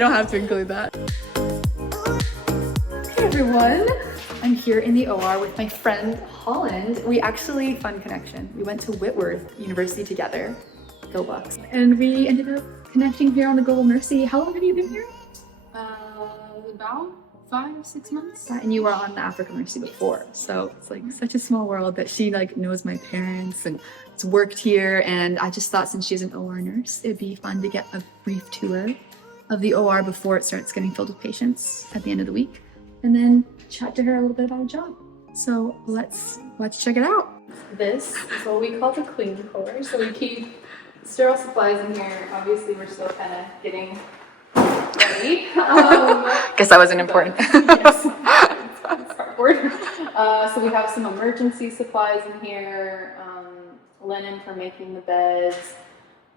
don't have to include that. Hey everyone, I'm here in the OR with my friend Holland. We actually, fun connection, we went to Whitworth University together, go Bucks, and we ended up connecting here on the Global Mercy. How long have you been here? About 5 or 6 months. And you were on the African Mercy before, so it's like such a small world that she like knows my parents and has worked here. And I just thought since she's an OR nurse, it'd be fun to get a brief tour of the OR before it starts getting filled with patients at the end of the week, and then chat to her a little bit about her job. So let's check it out. This is what we call the clean core. So we keep sterile supplies in here. Obviously, we're still kind of getting ready. Guess that wasn't important. Yes, it's cardboard. So we have some emergency supplies in here, linen for making the beds,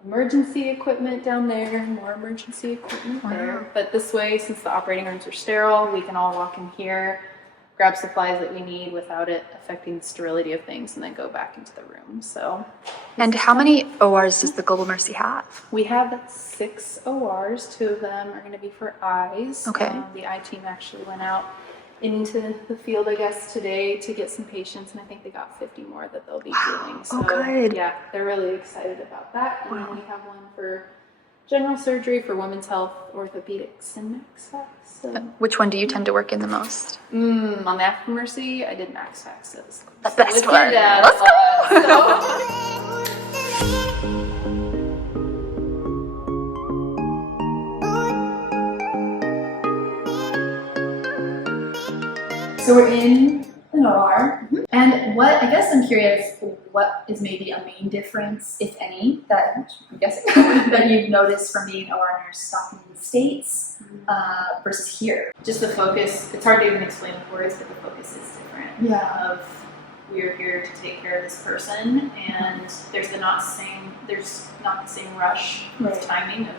emergency equipment down there, more emergency equipment there. But this way, since the operating rooms are sterile, we can all walk in here, grab supplies that we need without it affecting the sterility of things, and then go back into the room. So, And how many ORs does the Global Mercy have? we have 6 ORs. 2 of them are going to be for eyes. Okay. The eye team actually went out into the field, I guess, today to get some patients, and I think they got 50 more that they'll be doing. So, good. yeah, they're really excited about that. And then we have one for general surgery, for women's health, orthopedics, and max fax. So, Which one do you tend to work in the most? on the African Mercy, I did max faxes. The best With one. your dad, Let's So we're in an OR, and what I guess I'm curious, what is maybe a main difference, if any, that I'm guessing that you've noticed from being an OR nurse back in the States versus here? Just the focus, it's hard to even explain with words, but the focus is different. Yeah. Of we're here to take care of this person, and there's not the same rush with timing of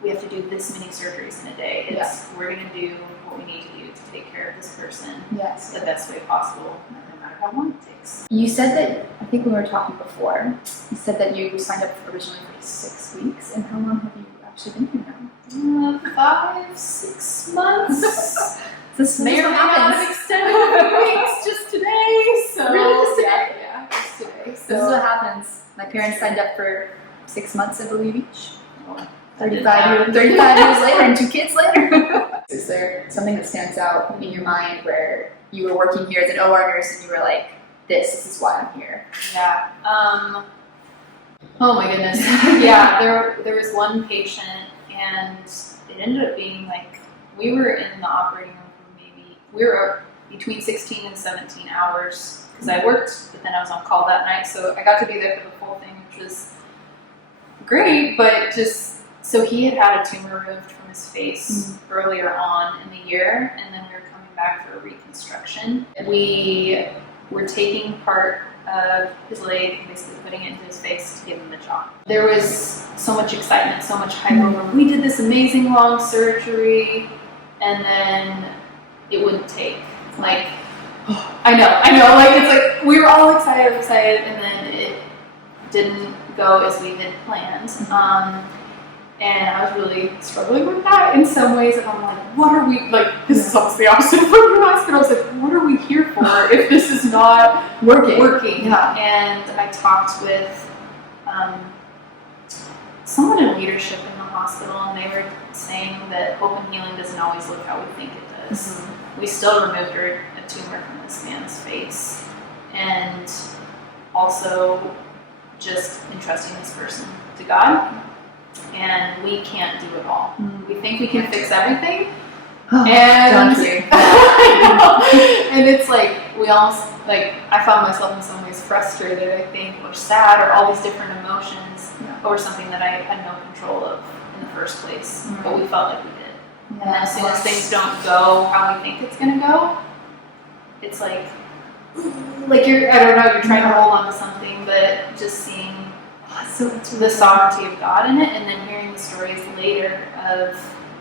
we have to do this many surgeries in a day. It's we're gonna do what we need to do to take care of this person the best way possible, no matter how long it takes. You said that, I think when we were talking before, you said that you signed up originally for 6 weeks, and how long have you actually been here now? 5, 6 months. This May or may not have extended a few weeks just today. So Really, just today? Yeah, just today. So This is what happens. My parents signed up for 6 months, I believe, each. Well, 35 years later and 2 kids later. Is there something that stands out in your mind where you were working here as an OR nurse and you were like, this is why I'm here? Yeah. Oh my goodness. Yeah, there was one patient, and it ended up being like we were in the operating room for we were between 16 and 17 hours because I worked, but then I was on call that night, so I got to be there for the full thing, which was great, but just so he had a tumor removed from his face earlier on in the year, and then we were coming back for a reconstruction. We were taking part of his leg and basically putting it into his face to give him the job. There was so much excitement, so much hype over, we did this amazing long surgery, and then it wouldn't take. Like, I know, like it's like we were all excited, and then it didn't go as we had planned. And I was really struggling with that in some ways. And I'm like, what are we, like, this is almost the opposite of what you asked, but I was like, what are we here for if this is not working? Yeah. And I talked with someone in leadership in the hospital, and they were saying that hope and healing doesn't always look how we think it does. We still removed a tumor from this man's face, and also just entrusting this person to God. And we can't do it all. We think we can fix everything, and and it's like we almost like I found myself in some ways frustrated, I think, or sad, or all these different emotions over something that I had no control of in the first place, but we felt like we did. And as soon as things don't go how we think it's gonna go, it's like you're you're trying to hold on to something, but just seeing the sovereignty of God in it, and then hearing the stories later of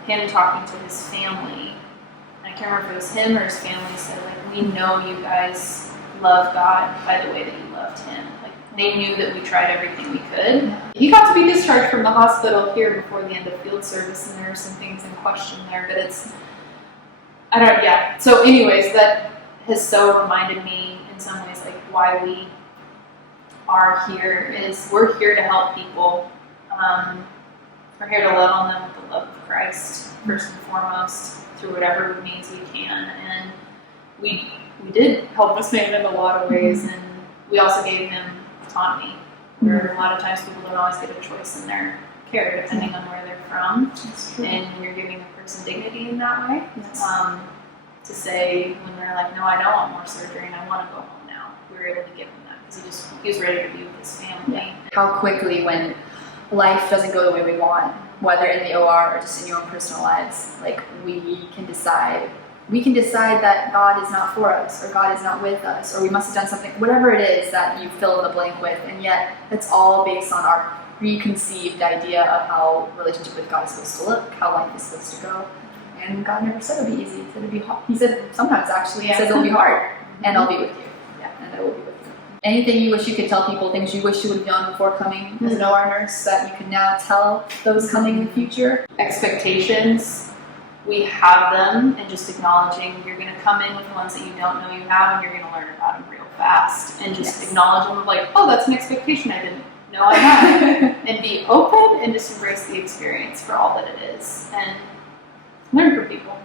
him talking to his family. And I can't remember if it was him or his family said, like, we know you guys love God by the way that you loved him. Like, they knew that we tried everything we could. He got to be discharged from the hospital here before the end of field service, and there are some things in question there, but it's, I don't, yeah. So anyways, that has so reminded me in some ways like why we are here is we're here to help people. We're here to love on them with the love of Christ, first and foremost, through whatever means we can. And we did help this man in a lot of ways, and we also gave him autonomy, where a lot of times people don't always get a choice in their care, depending on where they're from. And you're giving a person dignity in that way. To say when they're like, no, I don't want more surgery and I want to go home now, we were able to give him that because he was ready to be with his family. How quickly when life doesn't go the way we want, whether in the OR or just in your own personal lives, like we can decide that God is not for us, or God is not with us, or we must have done something, whatever it is that you fill the blank with, and yet it's all based on our preconceived idea of how relationship with God is supposed to look, how life is supposed to go. And God never said it'll be easy. He said it'll be hard. He said sometimes actually, he says it'll be hard, and I'll be with you. Yeah, and I will be with you. Anything you wish you could tell people, things you wish you would have done before coming as an OR nurse that you can now tell those coming in the future? Expectations, we have them, and just acknowledging you're going to come in with the ones that you don't know you have, and you're going to learn about them real fast, and just acknowledge them like, oh, that's an expectation I didn't know I had, and be open and just embrace the experience for all that it is, and learn from people.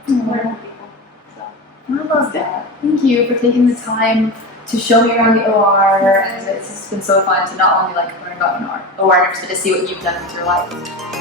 So I love that. Thank you for taking the time to show me around the OR, and it's been so fun to not only like learn about an OR nurse, but to see what you've done with your life.